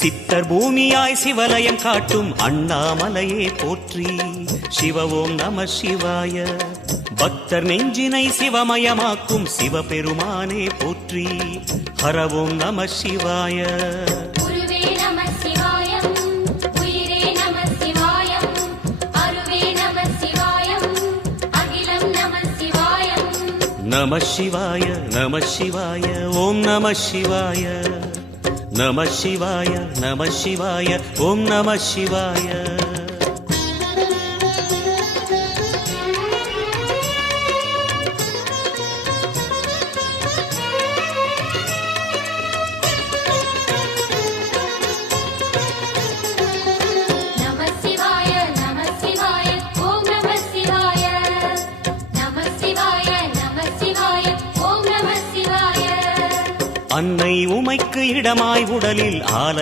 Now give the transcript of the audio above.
சித்தர் பூமியாய் சிவலயம் காட்டும் அண்ணாமலையே போற்றி. சிவ ஓம் நம சிவாய. பக்தர் நெஞ்சினை சிவமயமாக்கும் சிவபெருமானே போற்றி. ஹர ஓம் நம சிவாய. நம சிவாய நம சிவாய ஓம் நம சிவாய. நம சிவாய நம சிவாய ஓம் நம சிவாய. அன்னை உமைக்கு இடமாய் உடலில் ஆலை